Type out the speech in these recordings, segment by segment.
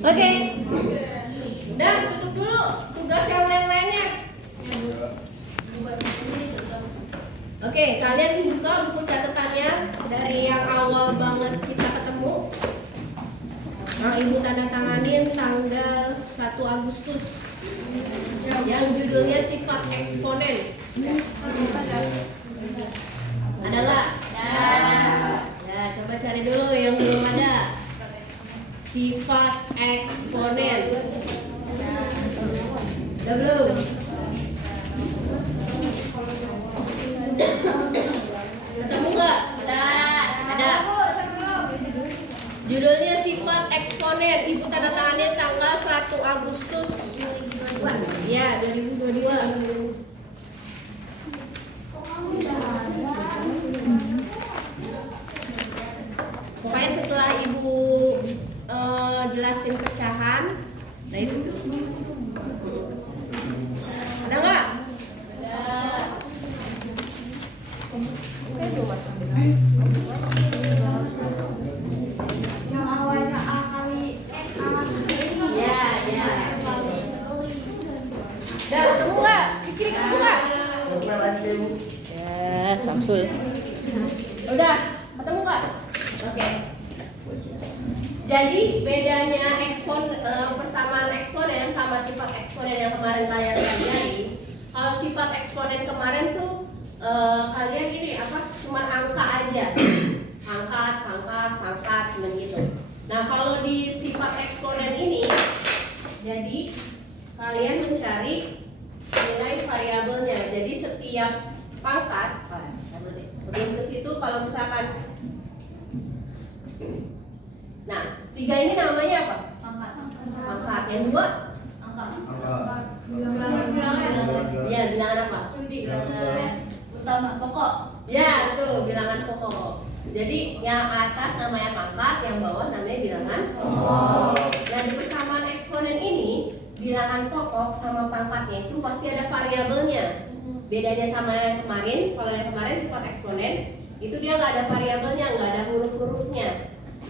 Oke. Udah, tutup dulu tugas yang lain-lainnya. Oke, kalian buka buku catatannya dari yang awal banget kita ketemu. Yang ibu tanda tanganin tanggal 1 Agustus. Yang judulnya sifat eksponen. Ada nggak? Ya, coba cari dulu yang belum ada. Sifat eksponen. Udah belum? Ketemu nggak? Ada. Judulnya sifat eksponen. Ibu tanda tangannya tanggal 1 Agustus 2022. Ya, 2022. Pokoknya setelah ibu jelasin pecahan, nah itu tuh. Ada nggak? Ada. Oke, belum masuk. Yang awalnya A kali X A. Ya. Udah ketemu nggak? Kiri ketemu nggak? Ya, Samsul. Udah ketemu nggak? Oke. Jadi bedanya persamaan eksponen sama sifat eksponen yang kemarin kalian pelajari. Kalau sifat eksponen kemarin tuh kalian ini cuman angka aja, pangkat, begitu. Nah kalau di sifat eksponen ini, jadi kalian mencari nilai variabelnya. Jadi setiap pangkat, sebelum ke situ kalau misalkan, nah 3 ini namanya apa? Pangkat. Yang 2? Ya, bilangan apa? Utama pokok. Ya, tuh bilangan pokok. Jadi yang atas namanya pangkat, yang bawah namanya bilangan pokok. Nah di persamaan eksponen ini, bilangan pokok sama pangkatnya itu pasti ada variabelnya. Bedanya sama yang kemarin, kalau yang kemarin sifat eksponen itu dia nggak ada variabelnya, nggak ada huruf-hurufnya.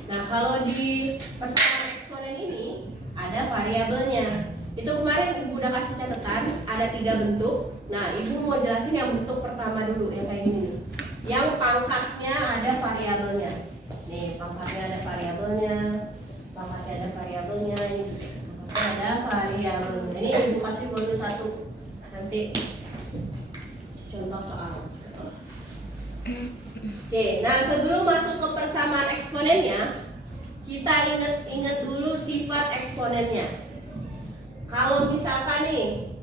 Nah kalau di persamaan eksponen ini ada variabelnya. Itu kemarin ibu udah kasih catatan, ada 3 bentuk. Nah ibu mau jelasin yang bentuk pertama dulu, yang kayak gini. Yang pangkatnya ada variabelnya. Nih pangkatnya ada variabelnya, ini ada variabelnya. Ini ibu kasih baru 1. Nanti contoh soal. Oke, nah sebelum masuk ke persamaan eksponennya, kita ingat dulu sifat eksponennya. Kalau misalkan nih,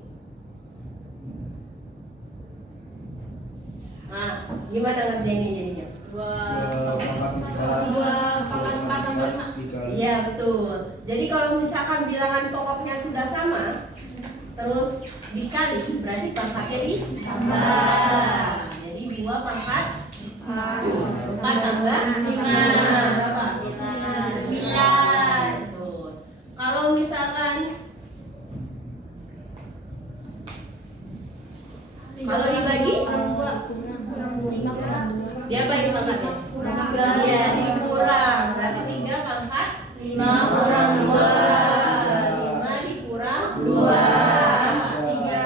nah gimana ngerjainnya jadinya? 2 pangkat 4 Iya betul. Jadi kalau misalkan bilangan pokoknya sudah sama, terus dikali, berarti pangkatnya ditambah. Jadi 2 pangkat 4 tambah 5 berapa? 9. Betul. Kalau misalkan dibagi dia apa ini pangkatnya? 3. Ya, dikurang. Berarti 3 pangkat 5 kurang 2. 5 dikurang 2. 3.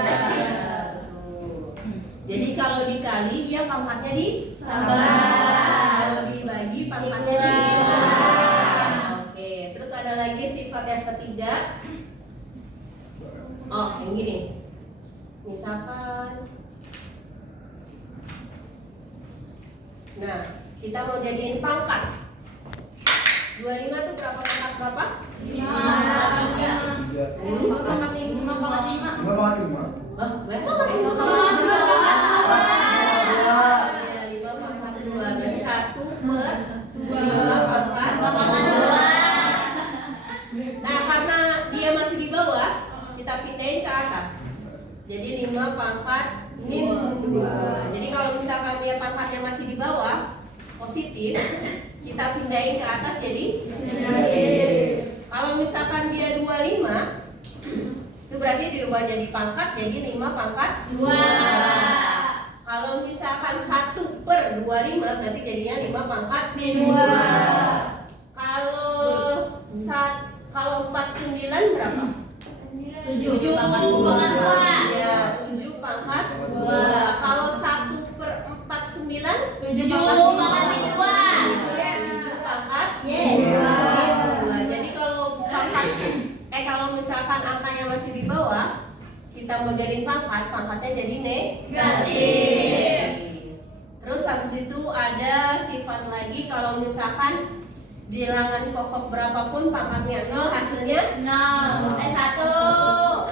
Jadi kalau dikali dia pangkatnya ditambah. Kalau dibagi pangkatnya dikurang. Oke, terus ada lagi sifat yang ketiga. Oh, yang gini. Misalkan, nah kita mau jadiin pangkat 25 tuh berapa pangkat berapa? 5 pangkat 5. Hah? Berapa pangkat 5 pangkat 2? 5 pangkat 2 berarti 1/2 pangkat 2. Nah karena dia masih di bawah, kita pindahin ke atas. Jadi 5 pangkat min 2. Jadi kalau misalkan dia pangkatnya masih di bawah, positif, kita pindahin ke atas jadi negatif. Kalau misalkan dia 25, itu berarti dirubah jadi pangkat, jadi 5 pangkat 2. Kalau misalkan 1/25, berarti jadinya 5 pangkat min 2. Kalau Kalau 49 berapa? 7 pangkat 2. Ya, 7 pangkat 2. Kalau 1/49? 7 pangkat 2. 7 pangkat Yes. 2. Jadi kalau kalau misalkan angkanya masih di bawah, kita mau jadiin pangkatnya jadi negatif. Terus habis itu ada sifat lagi kalau misalkan bilangan pokok berapapun pangkatnya 0 hasilnya 0. 1.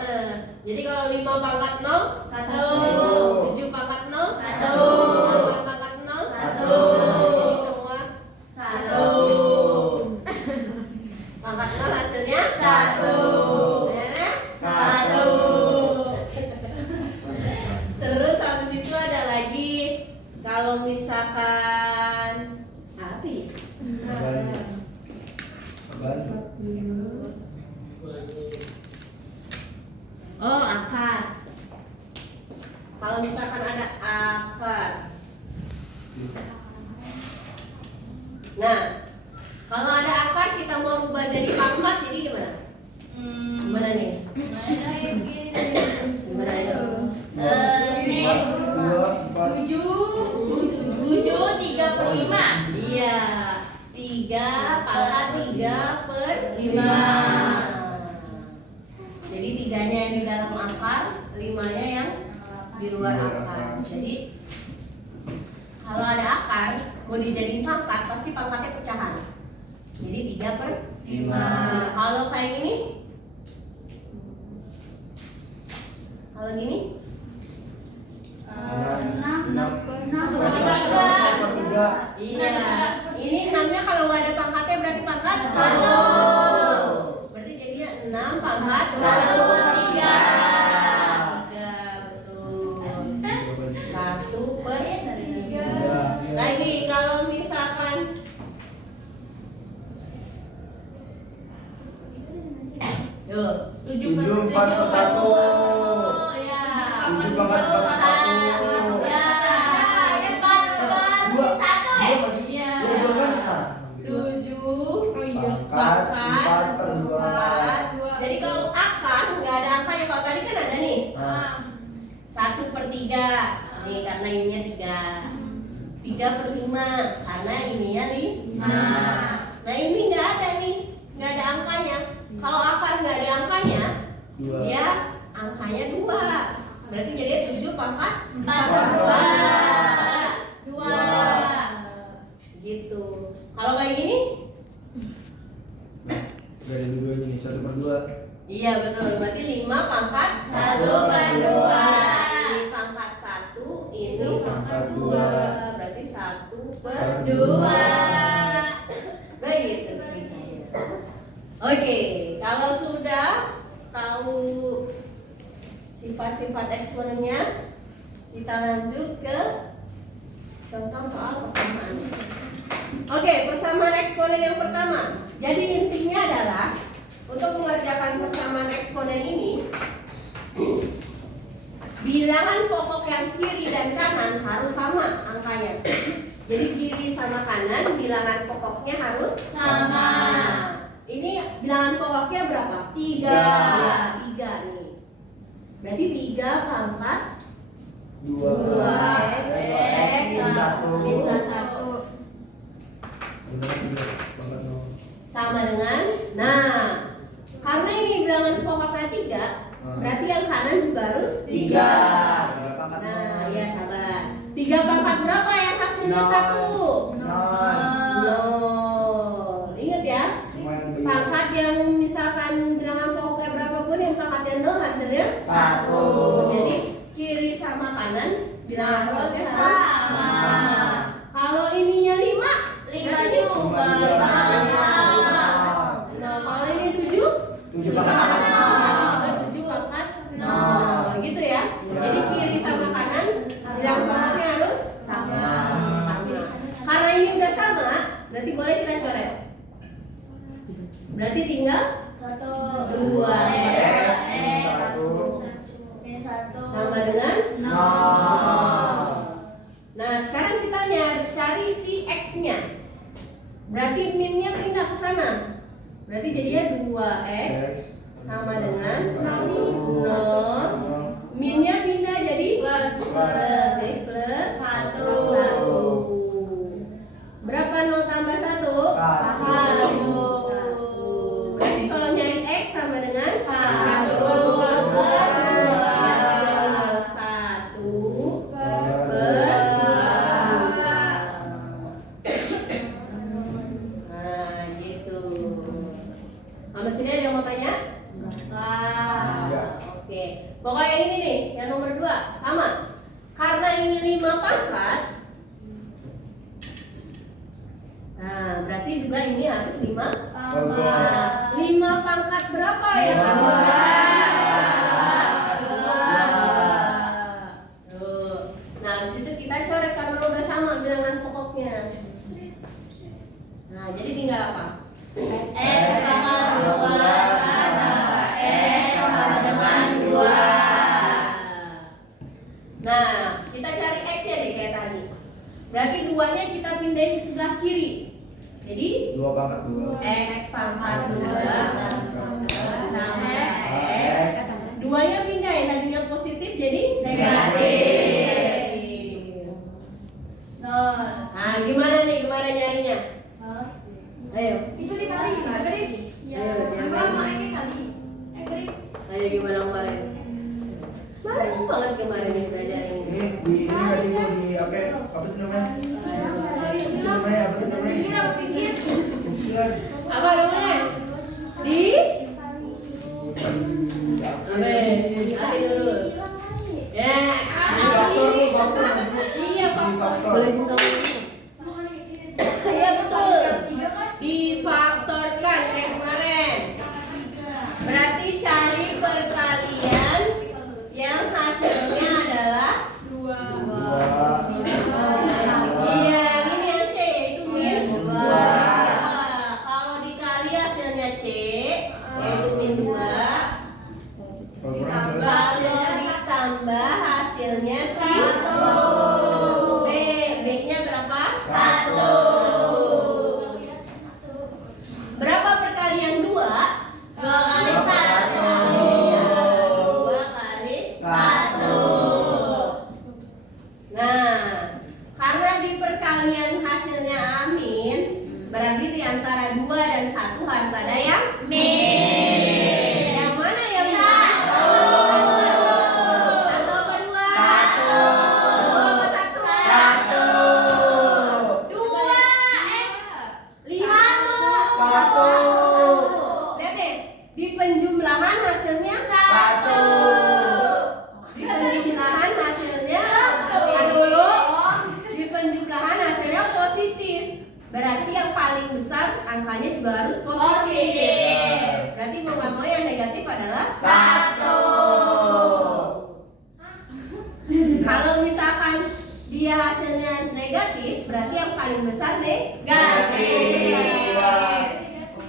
Jadi kalau 5 pangkat 0 1. 7 pangkat 0 1. 8 pangkat 0 1. Jadi semua 1. pangkat 0 hasilnya 1. 1. Terus habis itu ada lagi kalau misalkan apa ya? Oh, akar. Kalau misalkan ada akar. Nah, kalau ada akar kita mau rubah jadi pangkat jadi gimana? Gimana nih? Gimana itu? 7/5. Iya, 3 pangkat 3/5. Jadi 3-nya yang di dalam akar, 5-nya yang di luar akar. Jadi kalau ada akar mau dijadiin pangkat, pasti pangkatnya pecahan. Jadi 3/5. Kalau kayak gini, kalau gini, 6/3. iya. Ini 6-nya kalau nggak ada pangkatnya berarti pangkat 1. Berarti jadinya 6 pangkat 1/3. 3, betul. 1/3. Lagi kalau misalkan yuk 7/41. ya 7/41. ya 7 pangkat 4/2. Jadi kalau akar nggak ada angkanya, kalau tadi kan ada nih 1/3 nih karena ininya 3/5 karena ininya 5. Nah ini nggak ada nih, nggak ada angkanya. Kalau akar nggak ada angkanya, ya angkanya 2. Berarti jadi 7 pangkat 2. gitu. Kalau kayak gini? Dari dua-duanya nih, 1/2. Iya betul, berarti 5 pangkat 1/2. Ini pangkat 1, ini pangkat 2. Berarti 1/2. Begitu ceritanya. Oke, kalau sudah tahu sifat-sifat eksponennya, kita lanjut ke contoh soal persamaan. Oke, persamaan eksponen yang pertama. Jadi intinya adalah untuk mengerjakan persamaan eksponen ini, bilangan pokok yang kiri dan kanan harus sama angkanya. Jadi kiri sama kanan bilangan pokoknya harus Sama. Ini bilangan pokoknya berapa? 3. 3 nih. Berarti 3 pangkat 2. sama dengan, nah karena ini bilangan pokoknya 3, berarti yang kanan juga harus 3. Nah ya sabar, 3 pangkat berapa yang hasilnya 1? 0. Ingat ya, pangkat yang misalkan bilangan pokoknya berapapun yang pangkatnya 0 hasilnya 1. Jadi kiri sama kanan bilangan pokoknya harus sama. Kalau ininya 5 juga. Nah kalau ini 7 pangkat 7 pangkat 0 gitu ya. Jadi kiri sama kanan bilangan pokoknya harus sama. Karena ini udah sama, berarti boleh kita coret. Berarti tinggal 2 sama dengan 0. Nah sekarang kita cari si X-nya. Berarti min-nya pindah ke sana. Berarti jadinya 2x sama dengan 0. Minnya pindah jadi plus. Jadi plus 1. Berapa 0 tambah 1? 1. Berarti kalau nyari x sama dengan 1 plus 1 per 2. Nah, gitu. Sama sini ada yang mau tanya? Oke. Pokoknya ini nih, yang nomor 2 sama. Karena ini 5 pangkat. Nah, berarti juga ini harus 5 pangkat. 5 pangkat berapa ya hasilnya? Tuh. Nah, habis itu kita coret karena udah sama bilangan pokoknya. Nah, jadi tinggal apa? X pangkat 2 tambah X sama dengan 2. Nah, kita cari X ya deh kayak tadi. Berarti 2-nya kita pindahin ke sebelah kiri. Jadi 2 pangkat 2. X pangkat 2 tambah X. 2-nya pindah ya, tadinya positif jadi negatif. Nah, gimana nih? Gimana nyarinya? Ayo. Itu dikali, Agri. Ayo gimana kemarin? Kemarin banget kemarin nih belajarin. Ini di ini kasih Bu di oke, apa tuh namanya? Apa tuh namanya? Ukiran. Apa namanya? Di? Oke, cari dulu. Ya, Faktor Bu, faktor. iya faktor. Boleh Iya betul. Difaktorkan kayak kemarin. Berarti cari perkalian yang hasilnya adalah 2. Iya, ini yang C yaitu min 2. Kalau dikali hasilnya C yaitu min 2. Kalau ditambah hasilnya si B. B-nya berapa? 1. Berapa perkalian 2? 2 kali 1. 2 kali 1. Nah, karena di perkalian hasilnya amin, berarti di antara 2 dan 1 harus ada yang min. Yang mana yang min? 1. 1 apa 2? 1. 2 apa 1? 1. 2. 5. 1. Lihat deh, di penjumlahan hasilnya 1. Di penjumlahan hasilnya dulu. Di penjumlahan hasilnya positif. Berarti yang paling besar angkanya juga harus positif. Berarti mau nggak mau yang negatif adalah 1. Kalau misalkan dia hasilnya negatif, berarti yang paling besar negatif.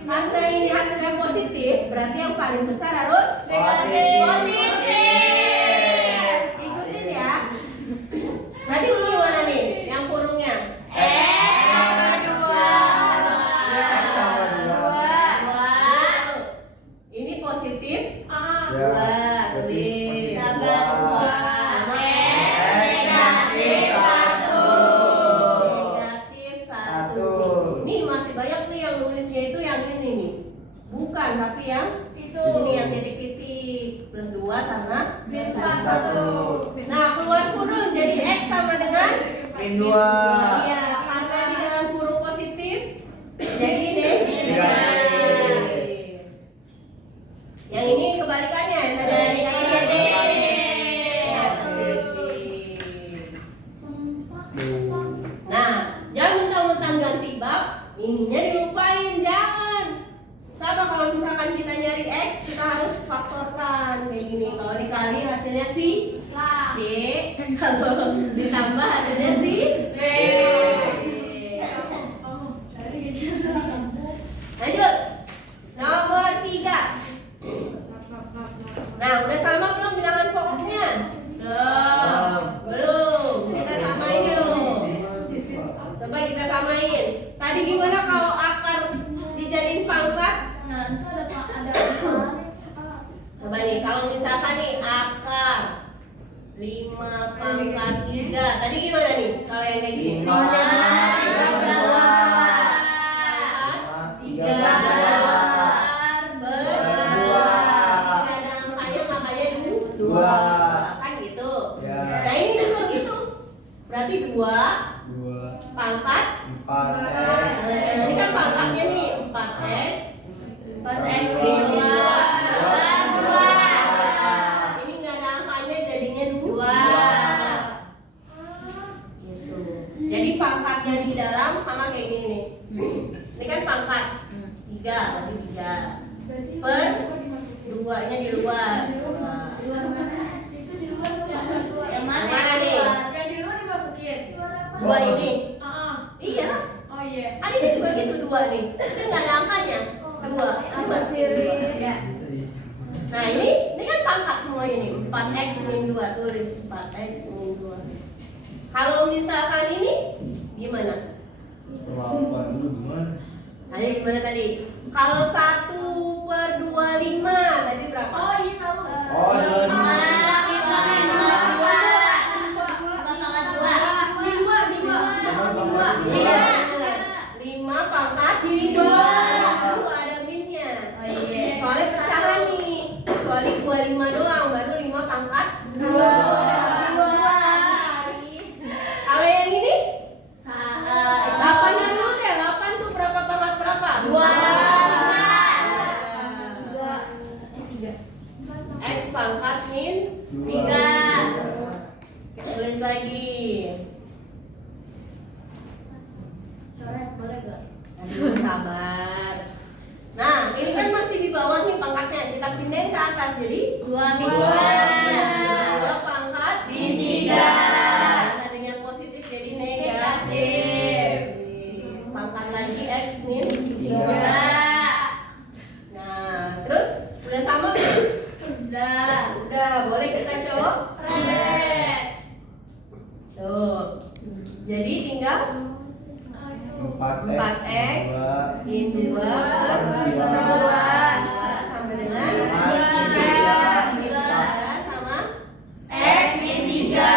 Karena ini hasilnya positif, berarti yang paling besar harus positif. Ikutin ya. Berarti ini gimana nih? Yang kurungnya? Ini positif. Ya. 2 tulis. Tambah 2. Sama negatif 1. Nih masih banyak nih yang nulisnya itu yang ini nih. Bukan, tapi yang itu. Ini yang titik-titik. Plus 2 sama Minus 1. Nah, keluar kurung jadi X sama dengan Min 2. Iya, karena di dalam kurung positif jadi Negatif. Yang ini kebalikannya, yang tadi negatif. Nah, jangan mentang-mentang ganti bab, ininya dilupain, jangan. Sama kalau misalkan kita nyari X, kita harus faktorkan kayak gini. Kalau dikali hasilnya si C, kalau ditambah hasilnya si B. Lanjut. Nomor 3. Nah, udah sama belum bilangan pokoknya? Belum. Kita samain yuk. Coba kita samain. Tadi gimana kalau akar dijadiin pangkat? duanya di luar. Di luar mana? Itu di luar tuh yang dua. Yang mana nih? Yang di luar dimasukin. Dua ini. Iya. Oh iya. Ada ini juga gitu dua nih. Ini nggak ada angkanya. Dua. Apa sih? Ya. Nah ini kan pangkat semuanya nih. 4x min 2 tulis 4x min 2. Kalau misalkan ini gimana? Berapa dulu gimana? Ayo gimana tadi? Kalau 1/25 tadi berapa? Oh iya tahu. Oh, iya. Iya. 5 pangkat min 2. Ada minnya. Oh iya. Soalnya pecahan nih. Kecuali 25 doang baru 5 pangkat 2. Kalau yang ini? 8-nya dulu deh. 8 tuh berapa pangkat berapa? 2. X pangkat min 3. Tulis lagi. Coret boleh gak? Aduh, sabar. Nah, ini kan masih di bawah nih pangkatnya. Kita pindahin ke atas jadi 2 pangkat min 3. Tadinya positif jadi negatif. Pangkat lagi X min 3. Nah, terus udah sama belum? Udah. Boleh kita coba? Tuh. Jadi tinggal 4x min 2 per 2 sama dengan 3 sama x min 3.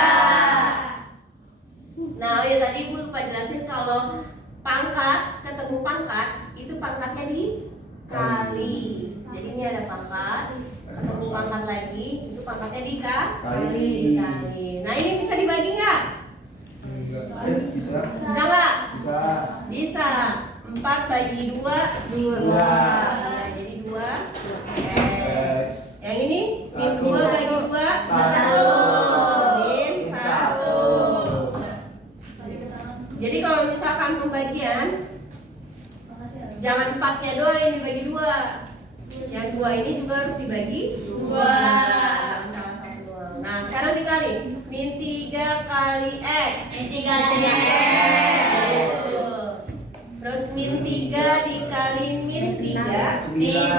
Nah, ya tadi Ibu lupa jelasin kalau pangkat ketemu pangkat itu pangkatnya dikali. Jadi ini ada pangkat, ketemu pangkat lagi, itu pangkatnya dikali. Nah, ini bisa dibagi nggak? Bisa. Bisa nggak? Bisa. Bisa. 4 bagi 2 2. Nah, jadi 2 X. Yang ini min 2 bagi 2 1. Min 1. Jadi kalau misalkan pembagian jangan 4-nya doang yang dibagi 2. Yang 2 ini juga harus dibagi 2. Salah satu doang. Nah, sekarang dikali min 3 kali X. Terus min 3 dikali min 3 min 9.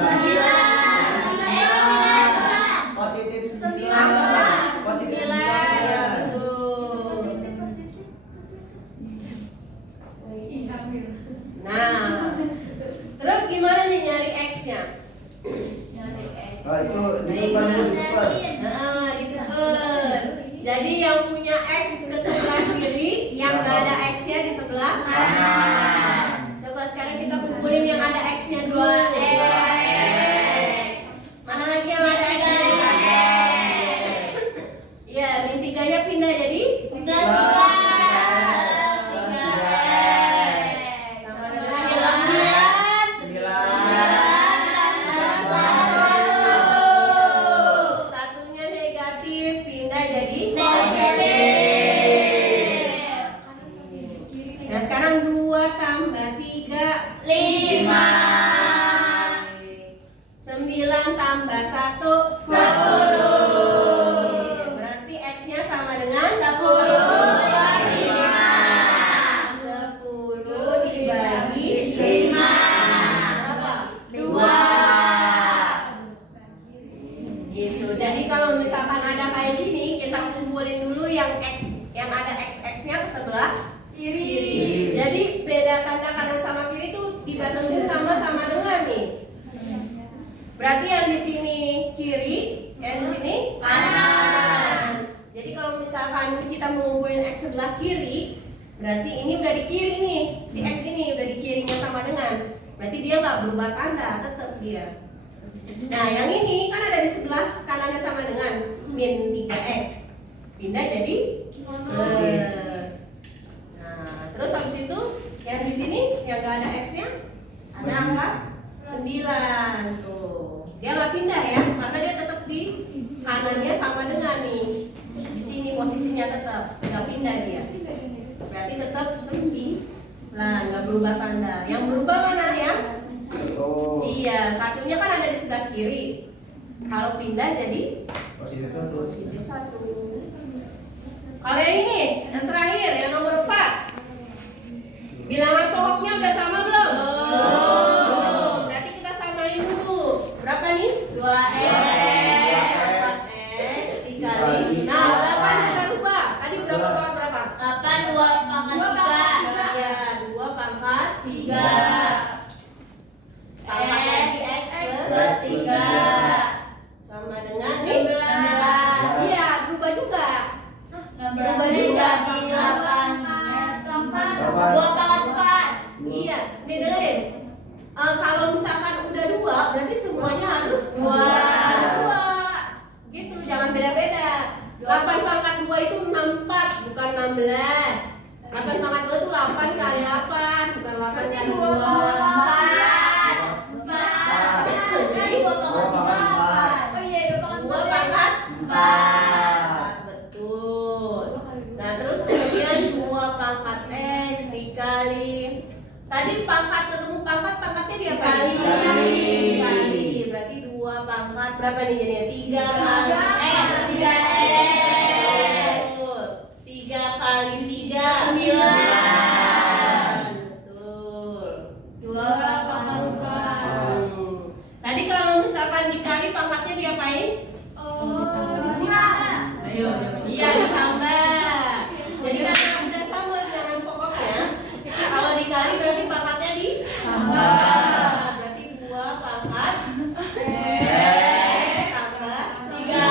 Positif 9. Positif 9. Betul. Nah, terus gimana nih nyari X-nya? Oh, itu dituker Bu, dituker. Nah, dituker. Jadi yang punya X ke sebelah kiri, yang nggak ada X-nya di sebelah kanan. Coba sekarang kita kumpulin yang ada X-nya 2X. Mana lagi yang ada X-nya? Iya, min 3-nya pindah jadi 3. Sama dengan yang satunya negatif pindah jadi positif. Nah, sekarang 2 tambah 3 5. 9 tambah 1 10. Berarti X-nya sama dengan 10 dibagi 5. 10 dibagi 5 berapa? 2. Gitu. Jadi kalau misalkan ada kayak gini, kita kumpulin dulu yang X, yang ada XX-nya ke sebelah kiri. Jadi beda tanda kanan sama kiri tuh dibatasin sama dengan nih. Berarti yang di sini kiri, yang di sini kanan. Jadi kalau misalkan kita mengumpulin X sebelah kiri, berarti ini udah di kiri nih, si X ini udah di kirinya sama dengan. Berarti dia nggak berubah tanda, tetap dia. Nah, yang ini kan ada di sebelah kanannya sama dengan min 3x. Pindah jadi plus. Nah, terus habis itu yang di sini yang nggak ada x-nya ada angka 9 tuh. Dia nggak pindah ya, karena dia tetap di kanannya sama dengan nih. Di sini posisinya tetap nggak pindah dia. Berarti tetap 9, nggak berubah tanda. Yang berubah mana ya? Oh. Iya, satunya kan ada di sebelah kiri. Kalau pindah jadi Posisi itu terus. posisi 1. Kalau yang ini, yang terakhir, yang nomor 4. Bilangan pokoknya udah sama belum? Belum. Berarti kita samain dulu. Berapa nih? 2x. 4x dikali. Nah, 8 kita rubah. Tadi berapa pangkat berapa? 8 2 pangkat 3. Ya, 2 pangkat 3. Pangkatnya di x plus 3. Sama dengan nih 16. Iya, berubah juga. 16 juga di 8. 2 pangkat 4. Iya, nih dengerin. Kalau misalkan udah 2, berarti semuanya harus 2. Gitu, jangan beda-beda. 8 pangkat 2 itu 64, bukan 16. 8 pangkat 2 itu 8 kali 8, bukan 8 kali 2. 4. Jadi 2 pangkat 4. Oh iya, 2 pangkat 4. Betul. Nah, terus kemudian 2 pangkat x dikali. Tadi pangkat ketemu pangkat, pangkatnya diapain? Dikali. Berarti 2 pangkat berapa nih jadinya? 3 pangkat x. 3x. Betul. 3 kali 3 9. Betul. 2 pangkat 4. Tadi kalau misalkan dikali pangkatnya diapain? Dikurang. Ayo, iya ditambah. Jadi karena udah sama dengan pokoknya, kalau dikali berarti pangkatnya ditambah. Berarti 2 pangkat x tambah 3x.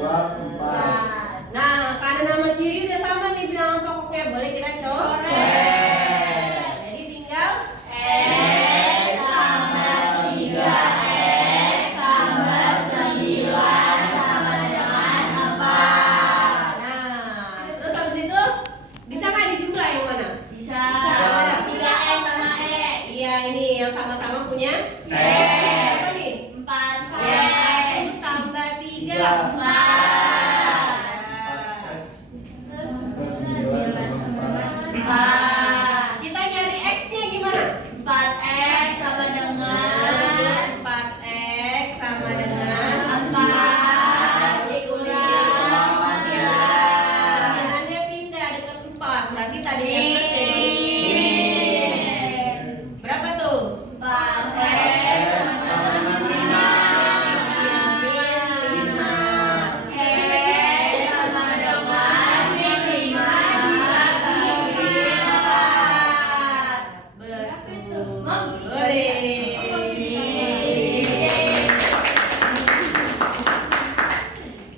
2 4. Nah, karena nama kiri udah sama nih bilangan pokoknya, boleh kita coret. Jadi tinggal X sama 3x tambah 9 sama dengan 4. Nah, terus habis itu bisa nggak dijumlah yang mana? Bisa. Bisa. 3x sama x. Iya, ini yang sama-sama punya X. Apa nih? 4x. Ya, 1 tambah 3 4. 4. Kita nyari x-nya gimana? 4x sama dengan 4x sama dengan 4 dikurang 9. Jalannya pindah dekat 4. Berarti tadi plus jadi berapa tuh? 4x sama dengan 5. X sama dengan 5 dibagi 4.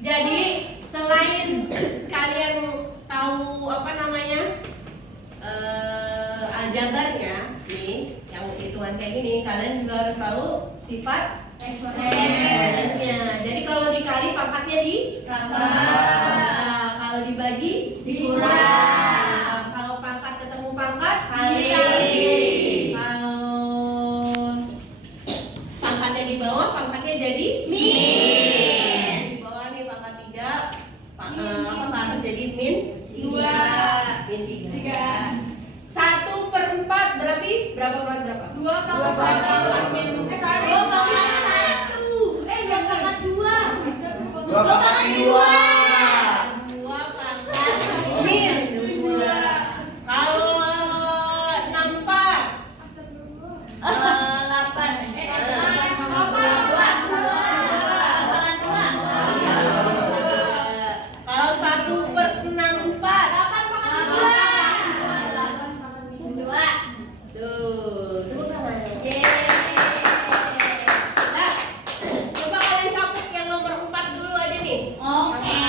Jadi selain kalian tahu apa namanya aljabarnya nih, yang hitungan kayak gini, kalian juga harus tahu sifat eksponennya. Jadi kalau dikali pangkatnya Tambah. kalau dibagi Dikurang. Kalau pangkat ketemu pangkat Kali. Kalau pangkatnya di bawah, pangkatnya jadi Min. Di bawah nih pangkat 3, apa ke atas jadi min 2. min 3. 1/4 berarti berapa pangkat berapa? 2 pangkat 1. 2 pangkat 1. 2 pangkat 2. 2 pangkat 2. 2 pangkat min 2. Kalau 64 8. kalau 1/64 tuh. Nah, coba kalian cabut yang nomor 4 dulu aja nih. Oke.